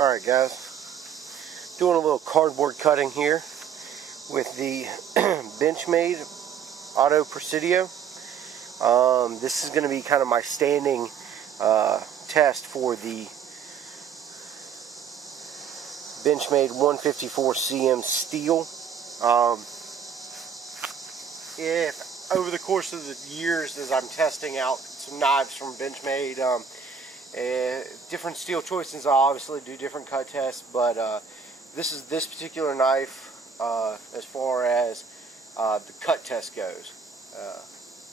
Alright guys, doing a little cardboard cutting here with the Benchmade Auto Persidio. This is going to be kind of my standing test for the Benchmade 154 cm steel. If over the course of the years as I'm testing out some knives from Benchmade, different steel choices, I obviously do different cut tests, but this particular knife, as far as the cut test goes,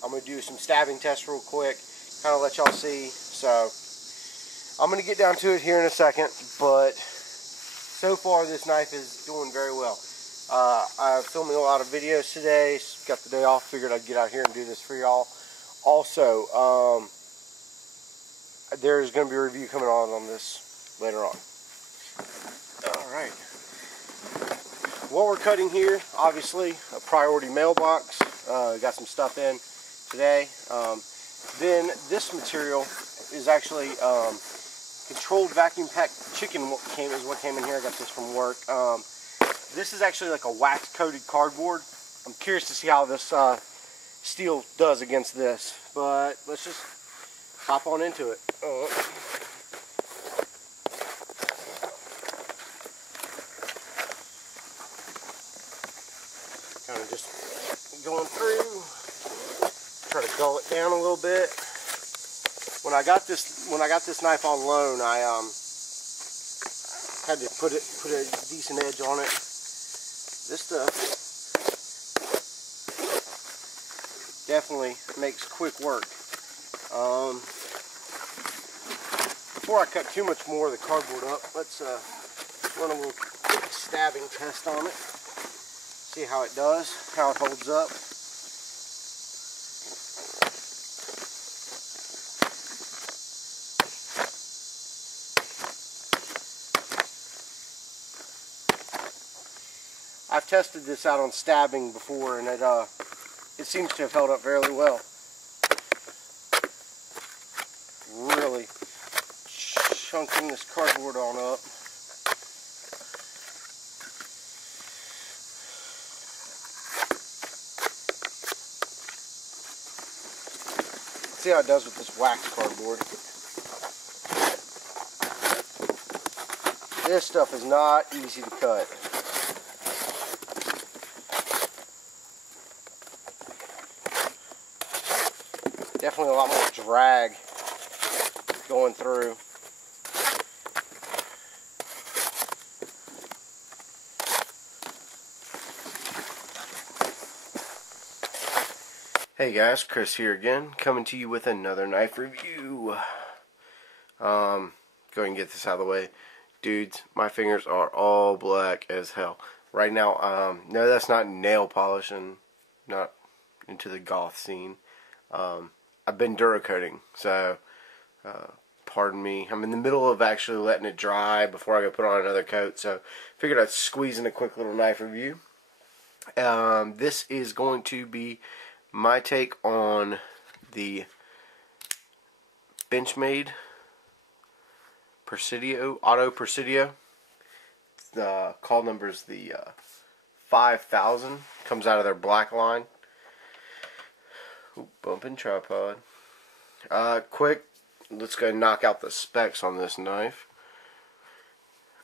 I'm going to do some stabbing tests real quick, kind of let y'all see. So I'm going to get down to it here in a second, but so far this knife is doing very well. I'm filming a lot of videos today, got the day off, figured I'd get out here and do this for y'all. Also, there's going to be a review coming on this later on. Alright. What we're cutting here, obviously, a priority mailbox. Got some stuff in today. Then this material is actually controlled vacuum packed chicken is what came in here. I got this from work. This is actually like a wax coated cardboard. I'm curious to see how this steel does against this, but let's just hop on into it. Kind of just going through, try to dull it down a little bit. When I got this knife on loan, I had to put a decent edge on it. This stuff definitely makes quick work. Before I cut too much more of the cardboard up, let's run a little quick stabbing test on it. See how it does, how it holds up. I've tested this out on stabbing before, and it seems to have held up fairly well. Really chunking this cardboard on up. See how it does with this wax cardboard. This stuff is not easy to cut. Definitely a lot more drag going through. Hey guys, Chris here again, coming to you with another knife review. Go ahead and get this out of the way. Dudes, my fingers are all black as hell. Right now, no, that's not nail polishing, not into the goth scene. I've been Duracoating, so pardon me. I'm in the middle of actually letting it dry before I go put on another coat, so figured I'd squeeze in a quick little knife review. This is going to be my take on the Benchmade Persidio, Auto Persidio. The call number is the 5000. Comes out of their black line. Ooh, bumping tripod. Quick, let's go knock out the specs on this knife.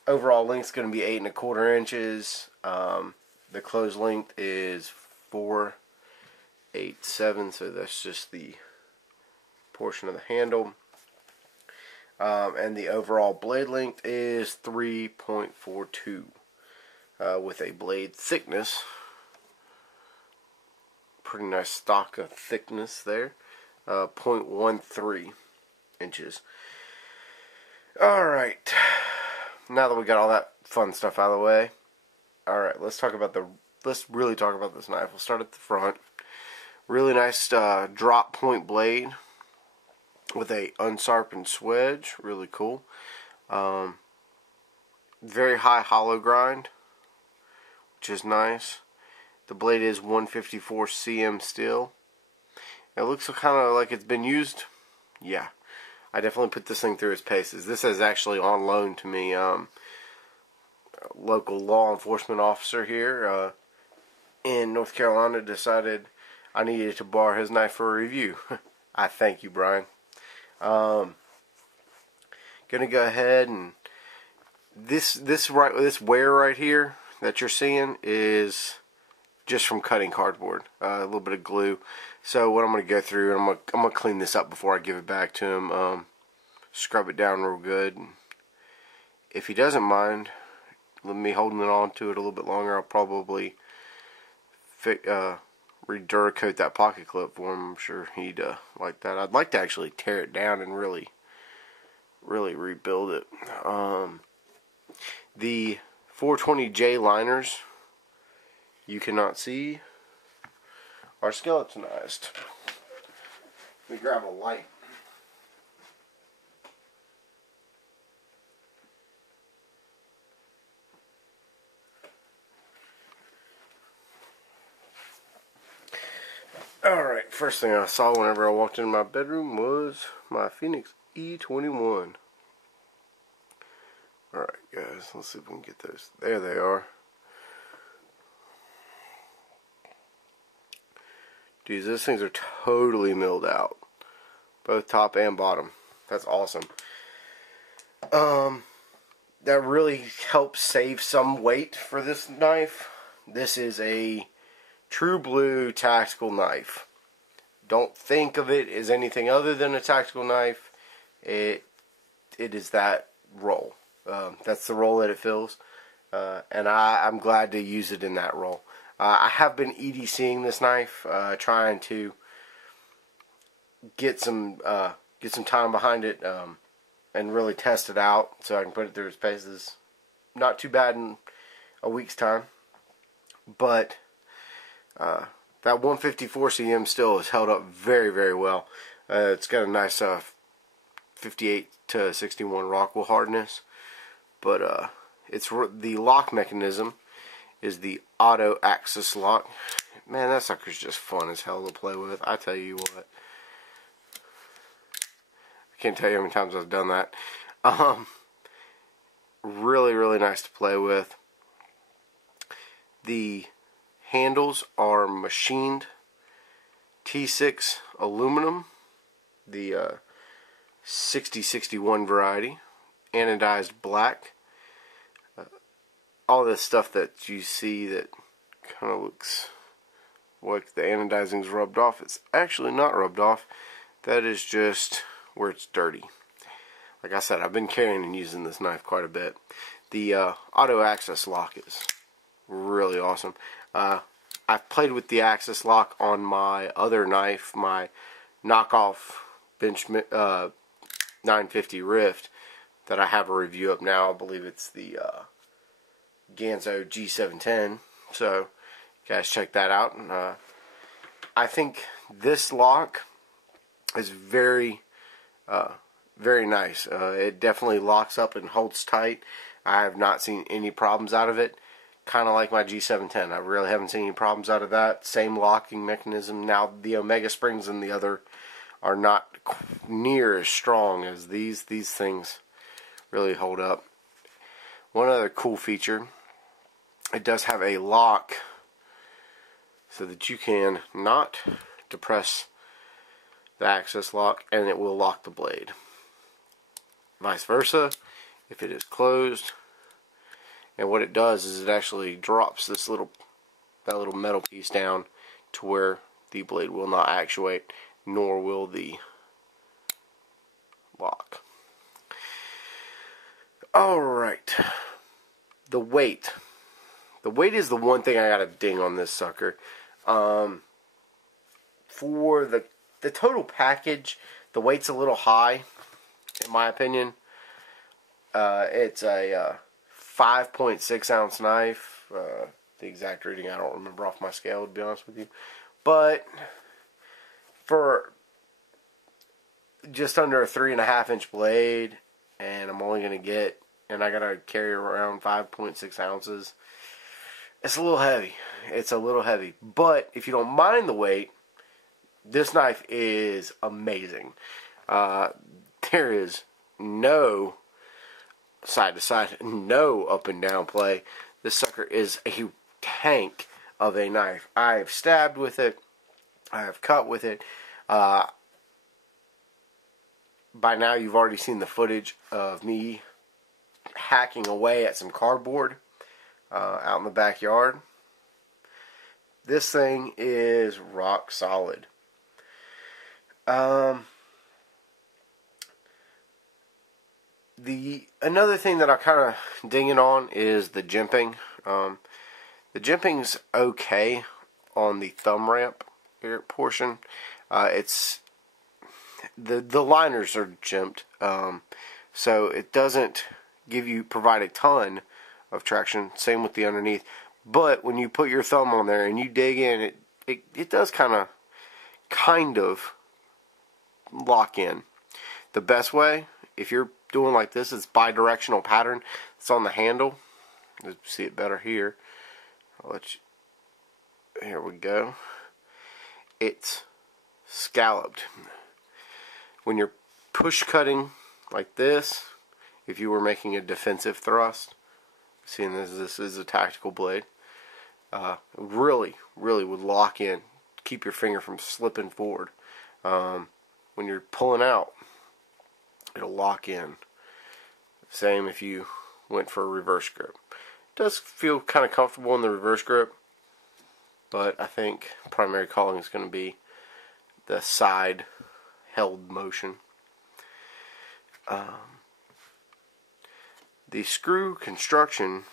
Overall length is going to be 8 1/4 inches. The closed length is 4.87, so that's just the portion of the handle. And the overall blade length is 3.42, with a blade thickness. Pretty nice stock of thickness there, 0.13 inches. Alright, now that we got all that fun stuff out of the way, alright, let's really talk about this knife. We'll start at the front. Really nice drop point blade with a unsharpened swedge, really cool. Very high hollow grind, which is nice. The blade is 154 cm steel. It looks kind of like it's been used. Yeah. I definitely put this thing through its paces. This is actually on loan to me. Local law enforcement officer here in North Carolina decided I needed to borrow his knife for a review. I thank you, Brian. Gonna go ahead and this wear right here that you're seeing is just from cutting cardboard, a little bit of glue. So what I'm gonna go through, and I'm gonna clean this up before I give it back to him. Scrub it down real good. If he doesn't mind me holding it on to it a little bit longer, I'll probably re-Duracoat that pocket clip for him. I'm sure he'd like that. I'd like to actually tear it down and really rebuild it. The 420J liners, you cannot see, are skeletonized. Let me grab a light. Alright, first thing I saw whenever I walked into my bedroom was my Phoenix E21. Alright guys, let's see if we can get those. There they are. Dude, those things are totally milled out. Both top and bottom. That's awesome. That really helps save some weight for this knife. This is a true blue tactical knife. Don't think of it as anything other than a tactical knife. It is that role. That's the role that it fills, and I'm glad to use it in that role. I have been EDCing this knife, trying to get some time behind it, and really test it out so I can put it through its paces. Not too bad in a week's time, but that 154 cm still has held up very well. It's got a nice 58 to 61 Rockwell hardness, but it's the lock mechanism is the auto axis lock. Man, that sucker's just fun as hell to play with. I tell you what, I can't tell you how many times I've done that. Really nice to play with. The handles are machined T6 aluminum, the 6061 variety, anodized black. All this stuff that you see that kind of looks like the anodizing's rubbed off, it's actually not rubbed off. That is just where it's dirty. Like I said, I've been carrying and using this knife quite a bit. The auto access lock is really awesome. I've played with the access lock on my other knife, my knockoff Benchmade 950 Rift, that I have a review up now. I believe it's the Ganzo G710. So, guys, check that out. And, I think this lock is very nice. It definitely locks up and holds tight. I have not seen any problems out of it. Kind of like my G710. I really haven't seen any problems out of that. Same locking mechanism. Now, the Omega springs in the other are not near as strong as these. These things really hold up. One other cool feature, it does have a lock so that you can not depress the access lock and it will lock the blade. Vice versa, if it is closed. And what it does is it actually drops that little metal piece down to where the blade will not actuate, nor will the lock. Alright. The weight. The weight is the one thing I gotta ding on this sucker. For the total package, the weight's a little high, in my opinion. It's a 5.6 ounce knife. The exact reading I don't remember off my scale, to be honest with you. But for just under a 3.5 inch blade, and I'm only going to get, and I got to carry around 5.6 ounces, it's a little heavy. It's a little heavy. But if you don't mind the weight, this knife is amazing. there is no side to side, no up and down play. This sucker is a tank of a knife. I have stabbed with it. I have cut with it. By now you've already seen the footage of me hacking away at some cardboard out in the backyard. This thing is rock solid. Another thing that I kind of dinging on is the jimping. The jimping's okay on the thumb ramp portion. It's the liners are jimped, so it doesn't provide a ton of traction. Same with the underneath. But when you put your thumb on there and you dig in, it does kind of lock in. The best way, if you're doing like this, it's bi-directional pattern. It's on the handle. Let's see it better here. Here we go. It's scalloped. When you're push cutting like this, if you were making a defensive thrust, seeing this is a tactical blade, really would lock in, keep your finger from slipping forward. When you're pulling out, it'll lock in. Same if you went for a reverse grip. It does feel kind of comfortable in the reverse grip, but I think primary calling is going to be the side held motion. The screw construction,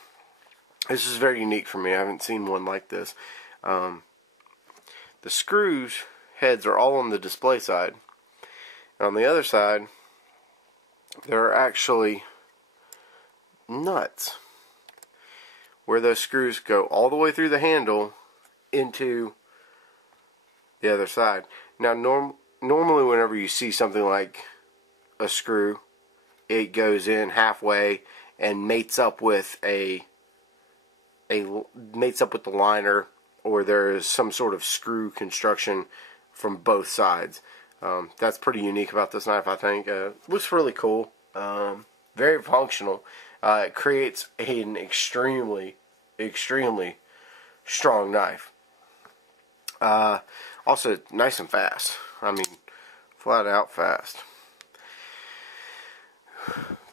this is very unique for me. I haven't seen one like this. The screws heads are all on the display side. And on the other side, there are actually nuts where those screws go all the way through the handle into the other side. Now, normally whenever you see something like a screw, it goes in halfway and mates up with the liner, or there is some sort of screw construction from both sides. That's pretty unique about this knife, I think. Looks really cool. Very functional. It creates an extremely strong knife. Also, nice and fast. I mean, flat out fast.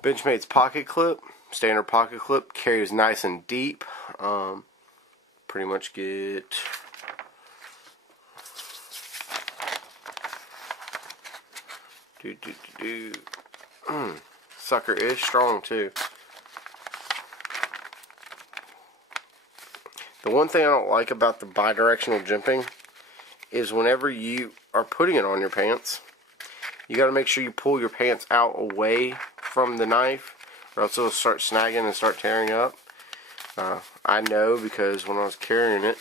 Benchmade's pocket clip, standard pocket clip, carries nice and deep. Pretty much get sucker is strong too. The one thing I don't like about the bidirectional jimping is whenever you are putting it on your pants, you got to make sure you pull your pants out away from the knife, or else it'll start snagging and start tearing up. I know because when I was carrying it,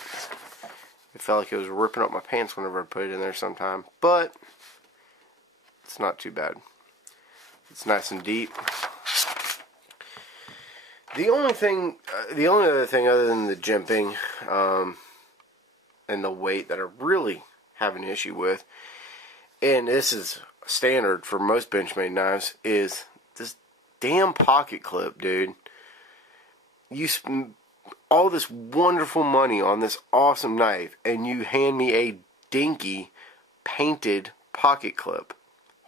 it felt like it was ripping up my pants whenever I put it in there sometime. But it's not too bad. It's nice and deep. The only other thing other than the jimping and the weight that I really have an issue with, and this is standard for most Benchmade knives, is this damn pocket clip, dude. You spend all this wonderful money on this awesome knife, and you hand me a dinky painted pocket clip.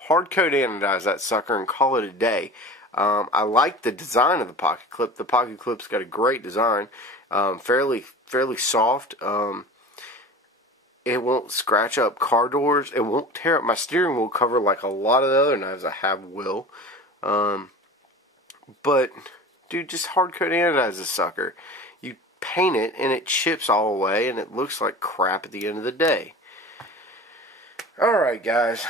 Hard coat anodize that sucker and call it a day. I like the design of the pocket clip. The pocket clip's got a great design. Fairly soft. It won't scratch up car doors. It won't tear up my steering wheel cover like a lot of the other knives I have will. But dude, just hard coat anodize this sucker. You paint it and it chips all away and it looks like crap at the end of the day. Alright guys,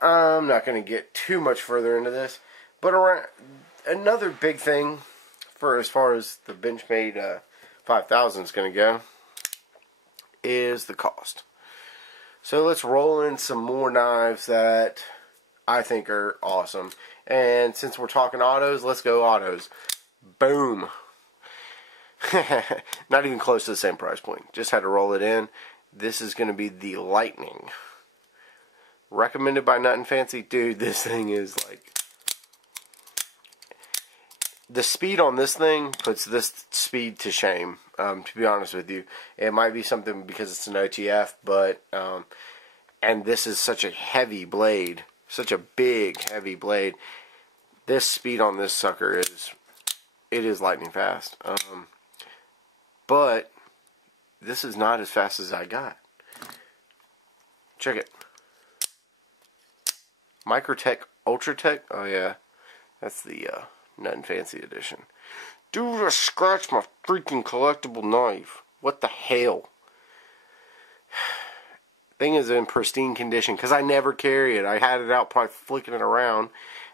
I'm not going to get too much further into this, but another big thing for as far as the Benchmade 5000 is going to go is the cost. So let's roll in some more knives that I think are awesome. And since we're talking autos, let's go autos. Boom. Not even close to the same price point. Just had to roll it in. This is going to be the Lightning. Recommended by Nut and Fancy. Dude, this thing is like the speed on this thing puts this speed to shame, to be honest with you. It might be something because it's an OTF, but, and this is such a heavy blade, such a big, heavy blade. This speed on this sucker is lightning fast. But this is not as fast as I got. Check it. Microtech Ultratech. Oh yeah, that's the nothing fancy edition. Dude, I scratched my freaking collectible knife. What the hell? Thing is in pristine condition because I never carry it. I had it out probably flicking it around,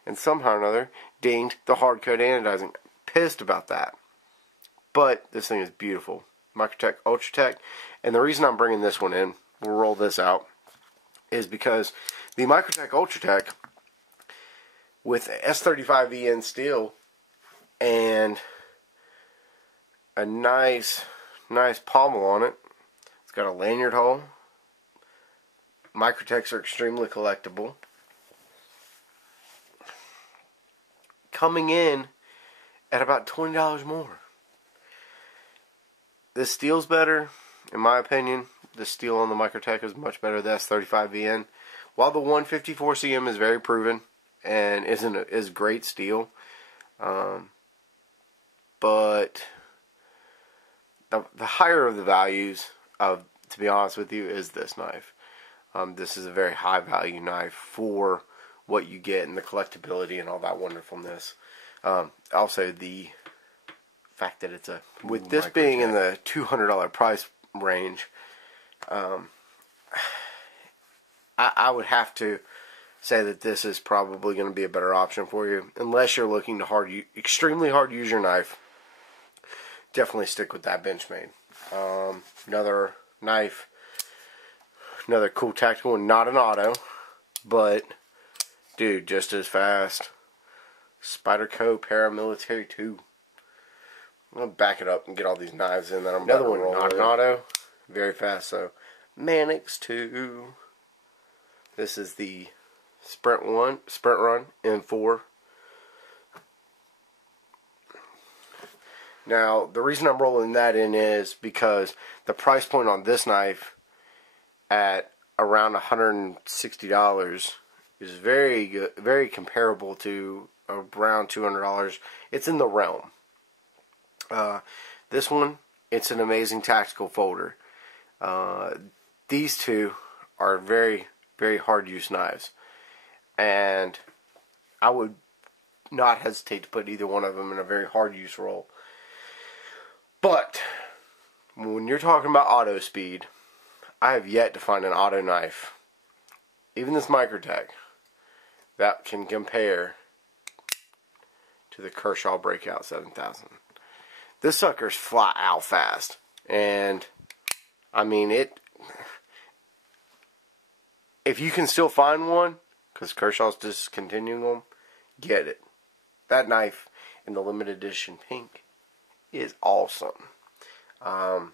and somehow or another dinged the hard coat anodizing. Pissed about that. But this thing is beautiful. Microtech Ultratech. And the reason I'm bringing this one in, we'll roll this out, is because the Microtech Ultratech with S35EN steel and a nice pommel on it. It's got a lanyard hole. Microtechs are extremely collectible. Coming in at about $20 more. This steel's better, in my opinion. The steel on the Microtech is much better than S35VN. While the 154CM is very proven and is great steel, but the higher of the values of, to be honest with you, is this knife. This is a very high value knife for what you get and the collectability and all that wonderfulness. Also the fact that it's a, with this being in the $200 price range, I would have to say that this is probably going to be a better option for you, unless you're looking to extremely hard use your knife. Definitely stick with that Benchmade. Another knife, another cool tactical one, not an auto, but dude, just as fast. Spyderco Paramilitary 2. I'm going to back it up and get all these knives in that I'm another one, not an auto, very fast. So Mannix 2. This is the Sprint Run M4. Now, the reason I'm rolling that in is because the price point on this knife at around $160 is very good, very comparable to around $200. It's in the realm. This one, it's an amazing tactical folder. These two are very, very hard use knives, and I would not hesitate to put either one of them in a very hard use role. But when you're talking about auto speed, I have yet to find an auto knife, even this Microtech, that can compare to the Kershaw Breakout 7000. This sucker's flat out fast, and I mean it. If you can still find one, because Kershaw's discontinuing them, get it. That knife in the limited edition pink is awesome. I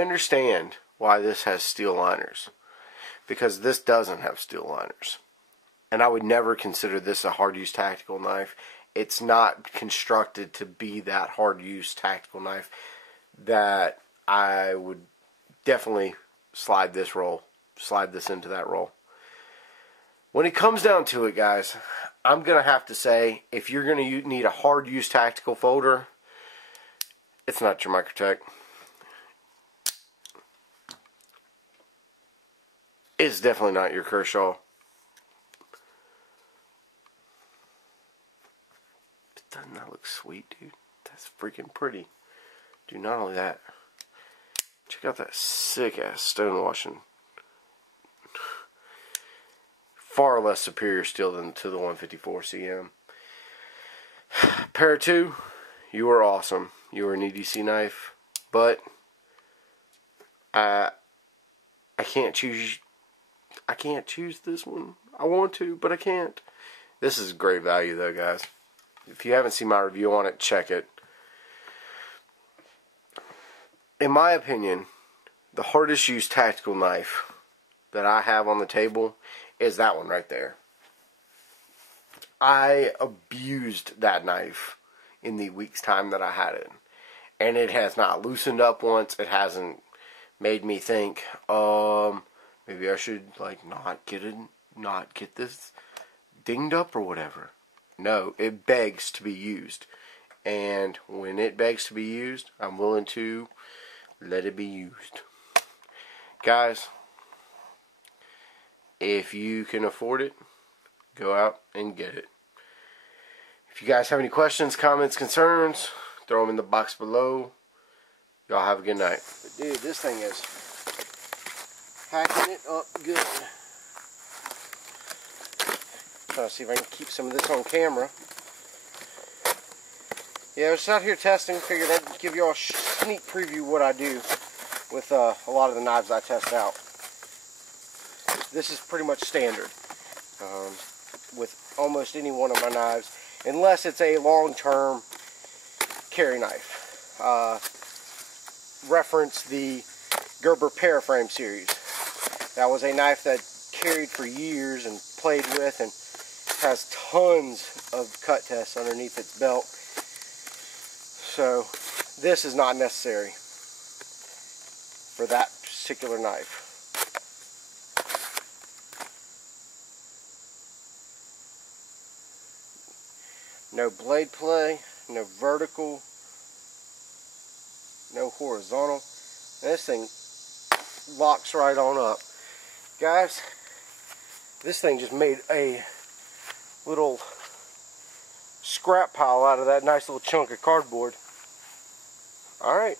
understand why this has steel liners, because this doesn't have steel liners, and I would never consider this a hard use tactical knife. It's not constructed to be that hard use tactical knife. That I would definitely slide this into that role. When it comes down to it, guys, I'm going to have to say, if you're going to need a hard use tactical folder, it's not your Microtech. It's definitely not your Kershaw. Doesn't that look sweet, dude? That's freaking pretty. Dude, not only that, check out that sick ass stonewashing. Far less superior steel than to the 154CM. Para 2, you are awesome. You are an EDC knife, but I can't choose. I can't choose this one. I want to, but I can't. This is great value, though, guys. If you haven't seen my review on it, check it. In my opinion, the hardest used tactical knife that I have on the table is that one right there. I abused that knife in the week's time that I had it. And it has not loosened up once. It hasn't made me think, maybe I should like not get this dinged up or whatever. No, it begs to be used. And when it begs to be used, I'm willing to let it be used. Guys, if you can afford it, go out and get it. If you guys have any questions, comments, concerns, throw them in the box below. Y'all have a good night. But dude, this thing is hacking it up good. Trying to see if I can keep some of this on camera. Yeah, I was out here testing. Figured I'd give you all a sneak preview of what I do with a lot of the knives I test out. This is pretty much standard with almost any one of my knives, unless it's a long-term carry knife. Reference the Gerber Paraframe series. That was a knife that carried for years and played with and has tons of cut tests underneath its belt. So this is not necessary for that particular knife. No blade play, no vertical, no horizontal. This thing locks right on up. Guys, this thing just made a little scrap pile out of that nice little chunk of cardboard. Alright.